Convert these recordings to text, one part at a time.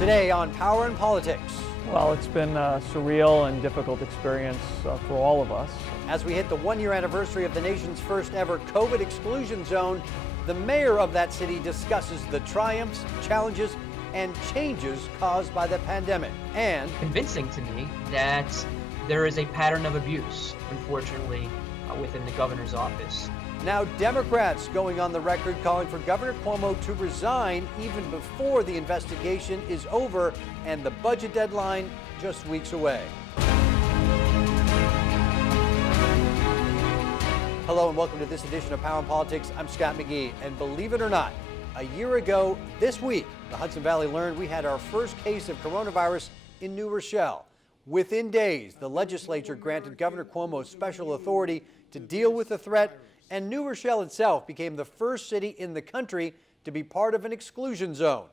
Today on Power and Politics, Well, it's been a surreal and difficult experience for all of us. as we hit the one-year anniversary of the nation's first ever COVID exclusion zone, the mayor of that city discusses the triumphs, challenges, and changes caused by the pandemic. And convincing to me that there is a pattern of abuse, unfortunately, within the governor's office. now Democrats going on the record calling for Governor Cuomo to resign even before the investigation is over and the budget deadline just weeks away. Hello and welcome to this edition of Power and Politics. I'm Scott McGee, and believe it or not, a year ago this week, the Hudson Valley learned we had our first case of coronavirus in New Rochelle. Within days, the legislature granted Governor Cuomo special authority to deal with the threat, and New Rochelle itself became the first city in the country to be part of an exclusion zone.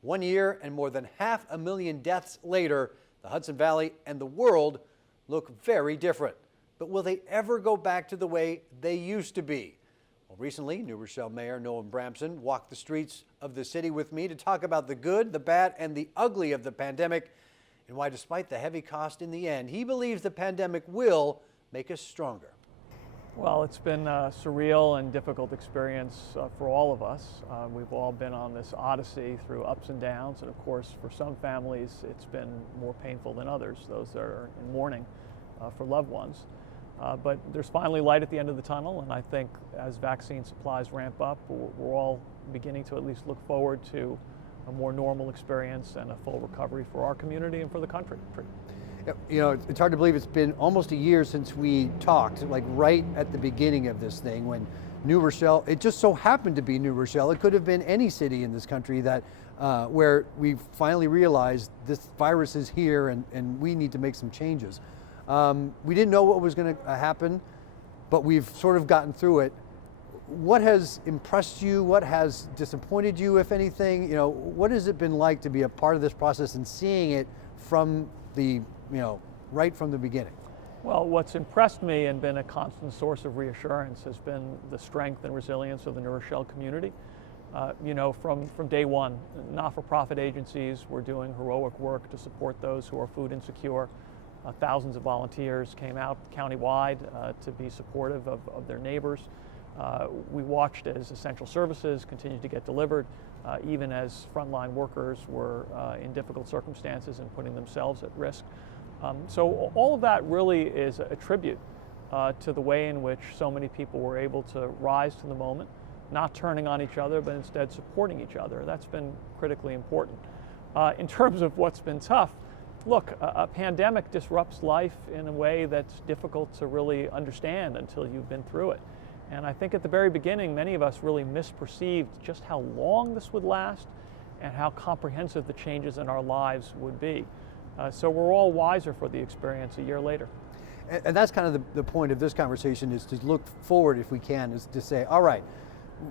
1 year and more than 500,000 deaths later, the Hudson Valley and the world look very different. But will they ever go back to the way they used to be? Well, recently, New Rochelle Mayor Noam Bramson walked the streets of the city with me to talk about the good, the bad, and the ugly of the pandemic, and why, despite the heavy cost in the end, he believes the pandemic will make us stronger. Well, it's been a surreal and difficult experience for all of us. We've all been on this odyssey through ups and downs, and of course, for some families, it's been more painful than others, those that are in mourning for loved ones. But there's finally light at the end of the tunnel, and I think as vaccine supplies ramp up, we're all beginning to at least look forward to a more normal experience and a full recovery for our community and for the country. You know, it's hard to believe it's been almost a year since we talked, like right at the beginning of this thing when New Rochelle, it just so happened to be New Rochelle. It could have been any city in this country that where we finally realized this virus is here and we need to make some changes. We didn't know what was going to happen, but we've sort of gotten through it. What has impressed you? What has disappointed you, if anything? You know, what has it been like to be a part of this process and seeing it from the, right from the beginning? Well, what's impressed me and been a constant source of reassurance has been the strength and resilience of the New Rochelle community. From day one, not-for-profit agencies were doing heroic work to support those who are food insecure. Thousands of volunteers came out countywide to be supportive of their neighbors. We watched as essential services continued to get delivered, even as frontline workers were in difficult circumstances and putting themselves at risk. So all of that really is a tribute to the way in which so many people were able to rise to the moment, not turning on each other, but instead supporting each other. That's been critically important. In terms of what's been tough, look, a pandemic disrupts life in a way that's difficult to really understand until you've been through it. And I think at the very beginning, many of us really misperceived just how long this would last and how comprehensive the changes in our lives would be. So we're all wiser for the experience a year later. And that's kind of the point of this conversation, is to look forward if we can, is to say, all right,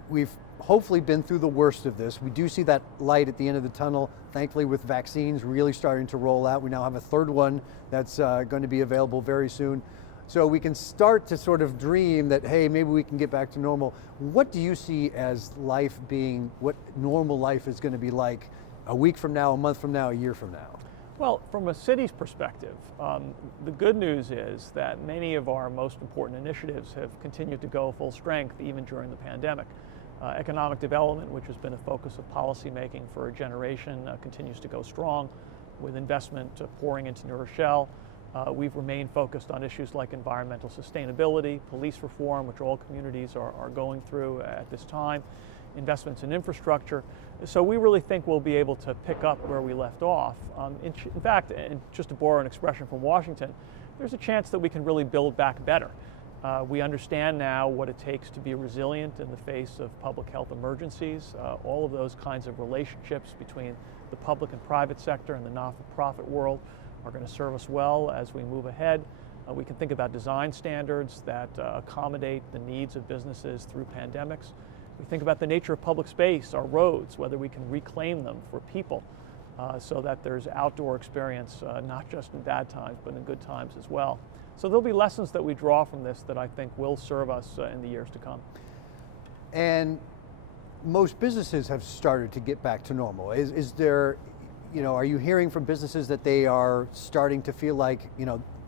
we've hopefully been through the worst of this. We do see that light at the end of the tunnel, thankfully, with vaccines really starting to roll out. We now have a third one that's going to be available very soon. So we can start to sort of dream that, hey, maybe we can get back to normal. What do you see as life being, what normal life is going to be like a week from now, a month from now, a year from now? Well, from a city's perspective, the good news is that many of our most important initiatives have continued to go full strength even during the pandemic. Economic development, which has been a focus of policymaking for a generation, continues to go strong with investment pouring into New Rochelle. We've remained focused on issues like environmental sustainability, police reform, which all communities are going through at this time, investments in infrastructure. So we really think we'll be able to pick up where we left off. In fact, and just to borrow an expression from Washington, there's a chance that we can really build back better. We understand now what it takes to be resilient in the face of public health emergencies. All of those kinds of relationships between the public and private sector and the not-for-profit world are going to serve us well as we move ahead. We can think about design standards that accommodate the needs of businesses through pandemics. We think about the nature of public space, our roads, whether we can reclaim them for people so that there's outdoor experience, not just in bad times, but in good times as well. So there'll be lessons that we draw from this that I think will serve us in the years to come. And most businesses have started to get back to normal. Is there, are you hearing from businesses that they are starting to feel like,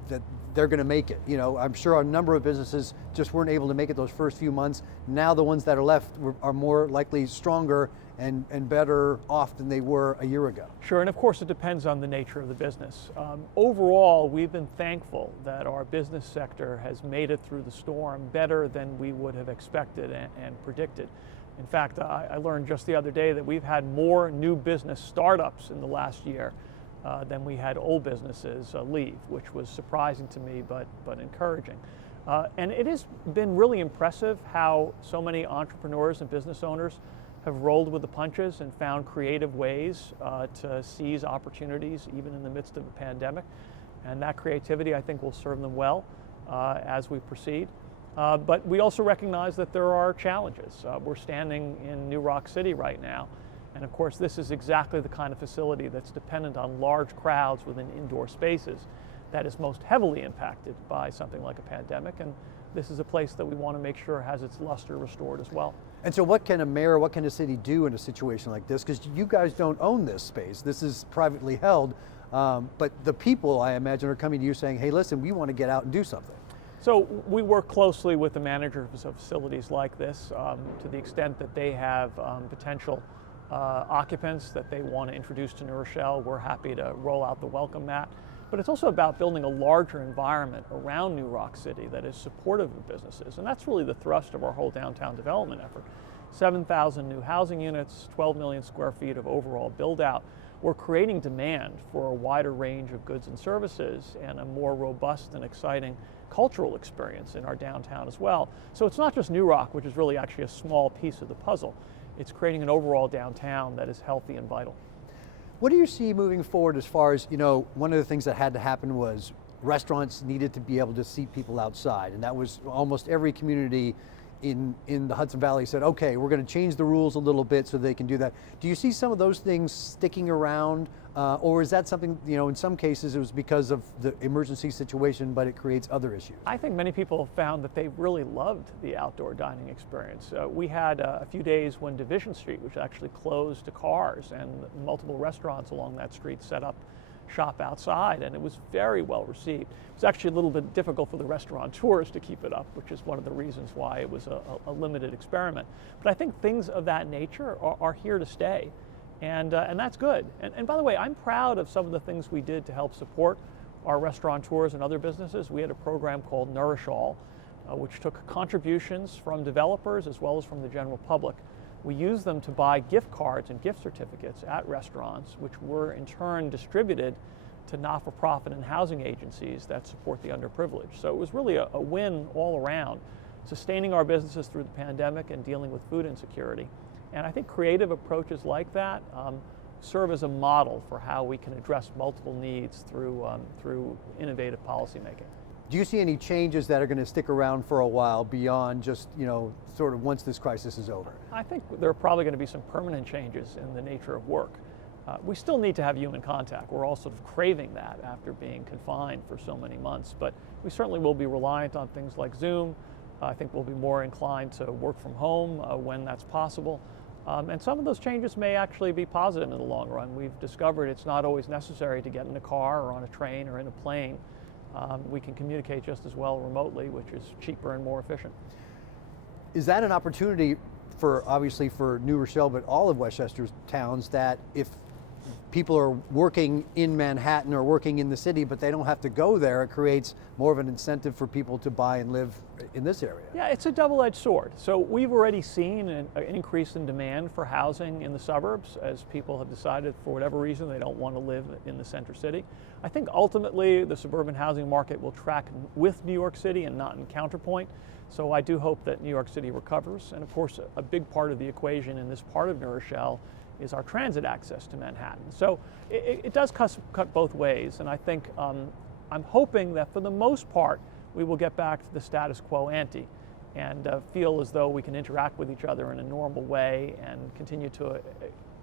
that they're going to make it? I'm sure a number of businesses just weren't able to make it those first few months. Now the ones that are left are more likely stronger and better off than they were a year ago. Sure, and of course it depends on the nature of the business. Overall, we've been thankful that our business sector has made it through the storm better than we would have expected and predicted. In fact, I learned just the other day that we've had more new business startups in the last year than we had old businesses leave, which was surprising to me, but encouraging. And it has been really impressive how so many entrepreneurs and business owners have rolled with the punches and found creative ways to seize opportunities even in the midst of a pandemic. And that creativity, I think, will serve them well as we proceed. But we also recognize that there are challenges. We're standing in New Rock City right now. And of course, this is exactly the kind of facility that's dependent on large crowds within indoor spaces that is most heavily impacted by something like a pandemic. And this is a place that we want to make sure has its luster restored as well. And so what can a mayor, what can a city do in a situation like this? Because you guys don't own this space. This is privately held. But the people, I imagine, are coming to you saying, hey, listen, we want to get out and do something. So we work closely with the managers of facilities like this to the extent that they have potential occupants that they want to introduce to New Rochelle. We're happy to roll out the welcome mat. But it's also about building a larger environment around New Rock City that is supportive of businesses. And that's really the thrust of our whole downtown development effort. 7,000 new housing units, 12 million square feet of overall build out. We're creating demand for a wider range of goods and services and a more robust and exciting cultural experience in our downtown as well. So it's not just New Rock, which is really actually a small piece of the puzzle. It's creating an overall downtown that is healthy and vital. What do you see moving forward as far as, one of the things that had to happen was restaurants needed to be able to seat people outside. And that was almost every community in the Hudson Valley said, okay, we're going to change the rules a little bit so they can do that. Do you see some of those things sticking around? Or is that something, in some cases it was because of the emergency situation, but it creates other issues? I think many people have found that they really loved the outdoor dining experience. We had a few days when Division Street, which actually closed to cars, and multiple restaurants along that street set up shop outside, and it was very well received. It was actually a little bit difficult for the restaurateurs to keep it up, which is one of the reasons why it was a limited experiment. But I think things of that nature are here to stay. And that's good. And by the way, I'm proud of some of the things we did to help support our restaurateurs and other businesses. We had a program called Nourish All, which took contributions from developers as well as from the general public. We used them to buy gift cards and gift certificates at restaurants, which were in turn distributed to not-for-profit and housing agencies that support the underprivileged. So it was really a win all around, sustaining our businesses through the pandemic and dealing with food insecurity. And I think creative approaches like that serve as a model for how we can address multiple needs through innovative policymaking. Do you see any changes that are going to stick around for a while beyond just, sort of once this crisis is over? I think there are probably going to be some permanent changes in the nature of work. We still need to have human contact. We're all sort of craving that after being confined for so many months, but we certainly will be reliant on things like Zoom. I think we'll be more inclined to work from home when that's possible. And some of those changes may actually be positive in the long run. We've discovered it's not always necessary to get in a car or on a train or in a plane. We can communicate just as well remotely, which is cheaper and more efficient. Is that an opportunity obviously for New Rochelle, but all of Westchester's towns, that if people are working in Manhattan or working in the city, but they don't have to go there, it creates more of an incentive for people to buy and live in this area? Yeah, it's a double-edged sword. So we've already seen an increase in demand for housing in the suburbs as people have decided for whatever reason they don't want to live in the center city. I think ultimately the suburban housing market will track with New York City and not in counterpoint. So I do hope that New York City recovers. And of course, a big part of the equation in this part of New Rochelle is our transit access to Manhattan. So it does cut both ways. And I think I'm hoping that for the most part, we will get back to the status quo ante and feel as though we can interact with each other in a normal way and continue to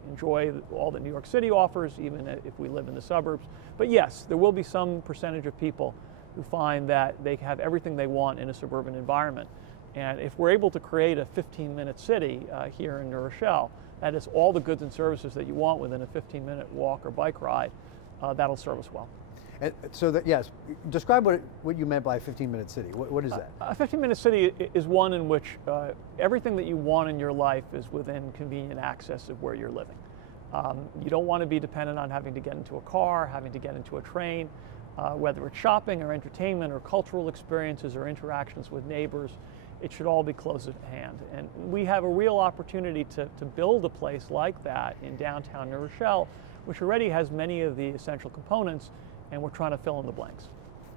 enjoy all that New York City offers, even if we live in the suburbs. But yes, there will be some percentage of people who find that they have everything they want in a suburban environment. And if we're able to create a 15-minute city here in New Rochelle, that is all the goods and services that you want within a 15-minute walk or bike ride, that'll serve us well. And so that, yes, describe what you meant by a 15-minute city. What is that? A 15-minute city is one in which everything that you want in your life is within convenient access of where you're living. You don't want to be dependent on having to get into a car, having to get into a train, whether it's shopping or entertainment or cultural experiences or interactions with neighbors. It should all be close at hand. And we have a real opportunity to build a place like that in downtown New Rochelle, which already has many of the essential components, and we're trying to fill in the blanks.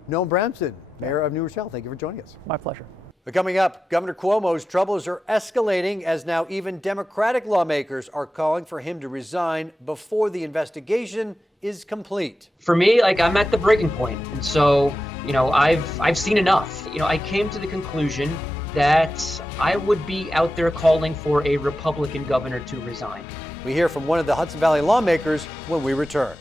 Noam Bramson, Mayor of New Rochelle, thank you for joining us. My pleasure. Coming up, Governor Cuomo's troubles are escalating as now even Democratic lawmakers are calling for him to resign before the investigation is complete. For me, I'm at the breaking point, and so I've seen enough. I came to the conclusion that I would be out there calling for a Republican governor to resign. We hear from one of the Hudson Valley lawmakers when we return.